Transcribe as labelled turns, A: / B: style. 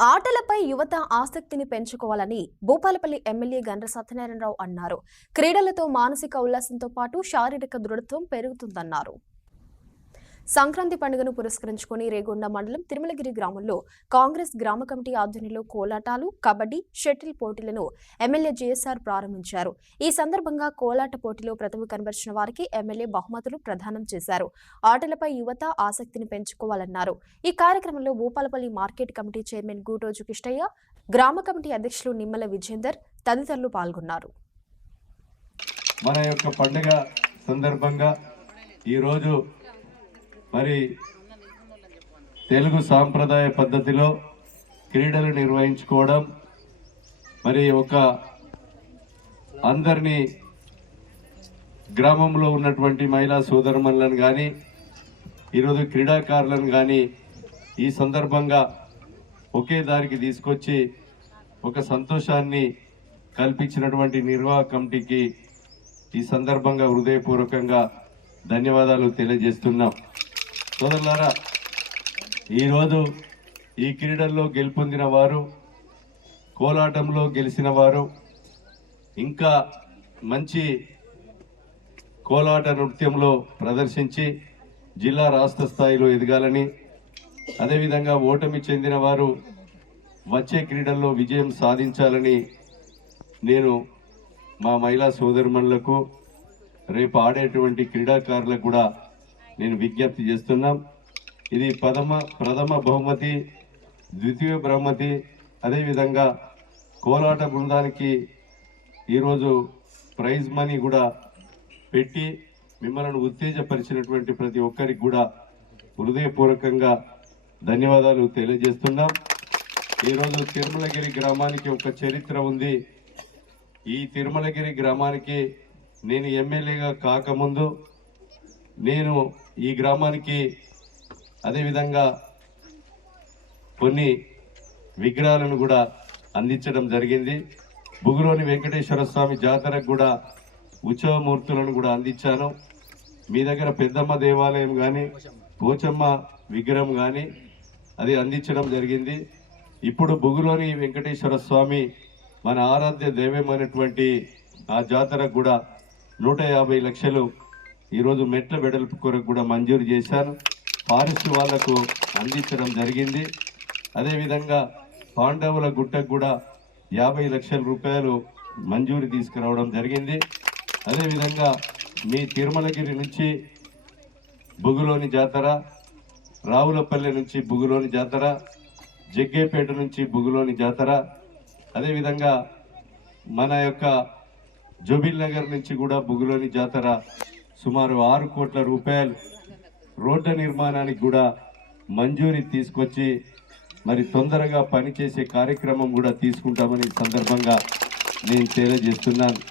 A: ఆటలపై యువత ఆసక్తిని పెంచుకోవాలని భూపాలపల్లి ఎమ్మెల్యే గండ్ర సత్యనారాయణరావు అన్నారు. క్రీడలతో మానసిక ఉల్లాసంతో పాటు శారీరక దృఢత్వం పెరుగుతుందన్నారు. సంక్రాంతి పండుగను పురస్కరించుకుని రేగొండ మండలం తిరుమలగిరి గ్రామంలో కాంగ్రెస్ గ్రామ కమిటీ ఆధ్వర్యంలో కోలాటాలు కబడ్డీ షటిల్ పోటీలను ఎమ్మెల్యే జేఎస్ఆర్ ప్రారంభించారు. ఈ సందర్భంగా కోలాట పోటీలో ప్రతిభ కనబరిచిన వారికి ఎమ్మెల్యే బహుమతులు ప్రదానం చేశారు. ఆటలపై యువత ఆసక్తిని పెంచుకోవాలన్నారు. ఈ కార్యక్రమంలో Bhupalpally market committee chairman Gootoju Kishtaiah గ్రామ కమిటీ అధ్యక్షులు నిమ్మల విజేందర్ తదితరులు పాల్గొన్నారు.
B: మన యొక్క పండుగ సందర్భంగా ఈరోజు మరి తెలుగు సాంప్రదాయ పద్ధతిలో క్రీడలు నిర్వహించుకోవడం మరి ఒక అందరినీ గ్రామంలో ఉన్నటువంటి మహిళా సోదరుమణులను కానీ ఈరోజు క్రీడాకారులను కానీ ఈ సందర్భంగా ఒకే దారికి తీసుకొచ్చి ఒక సంతోషాన్ని కల్పించినటువంటి నిర్వాహక కమిటీకి ఈ సందర్భంగా హృదయపూర్వకంగా ధన్యవాదాలు తెలియజేస్తున్నాం. సోదరులారా ఈరోజు ఈ క్రీడల్లో గెలుపొందిన వారు కోలాటంలో గెలిచిన వారు ఇంకా మంచి కోలాట నృత్యంలో ప్రదర్శించి జిల్లా రాష్ట్ర స్థాయిలో ఎదగాలని అదేవిధంగా ఓటమి చెందిన వారు వచ్చే క్రీడల్లో విజయం సాధించాలని నేను మా మహిళా సోదరుమణులకు రేపు ఆడేటువంటి క్రీడాకారులకు కూడా నేను విజ్ఞప్తి చేస్తున్నాం. ఇది ప్రథమ ప్రథమ బహుమతి ద్వితీయ బహుమతి. అదేవిధంగా కోలాట బృందానికి ఈరోజు ప్రైజ్ మనీ కూడా పెట్టి మిమ్మల్ని ఉత్తేజపరిచినటువంటి ప్రతి ఒక్కరికి కూడా హృదయపూర్వకంగా ధన్యవాదాలు తెలియజేస్తున్నాం. ఈరోజు తిరుమలగిరి గ్రామానికి ఒక చరిత్ర ఉంది. ఈ తిరుమలగిరి గ్రామానికి నేను ఎమ్మెల్యేగా కాకముందు నేను ఈ గ్రామానికి అదేవిధంగా కొన్ని విగ్రహాలను కూడా అందించడం జరిగింది. బుగులోని వెంకటేశ్వర స్వామి జాతరకు కూడా ఉత్సవమూర్తులను కూడా అందించాను. మీ దగ్గర పెద్దమ్మ దేవాలయం కానీ పోచమ్మ విగ్రహం కానీ అది అందించడం జరిగింది. ఇప్పుడు బుగులోని వెంకటేశ్వర స్వామి మన ఆరాధ్య దైవమైనటువంటి ఆ జాతరకు కూడా నూట యాభై లక్షలు ఈరోజు మెట్ల వెడల్పు కొరకు కూడా మంజూరు చేశారు. ఫారెస్ట్ వాళ్ళకు అందించడం జరిగింది. అదేవిధంగా పాండవుల గుట్టకు కూడా యాభై లక్షల రూపాయలు మంజూరు తీసుకురావడం జరిగింది. అదేవిధంగా మీ తిరుమలగిరి నుంచి బుగులోని జాతర రావులపల్లె నుంచి బుగులోని జాతర జగ్గేపేట నుంచి బుగులోని జాతర అదేవిధంగా మన యొక్క జోబిల్ నగర్ నుంచి కూడా బుగులోని జాతర సుమారు ఆరు కోట్ల రూపాయలు రోడ్ల నిర్మాణానికి కూడా మంజూరి తీసుకొచ్చి మరి తొందరగా పనిచేసే కార్యక్రమం కూడా తీసుకుంటామని సందర్భంగా నేను తెలియజేస్తున్నాను.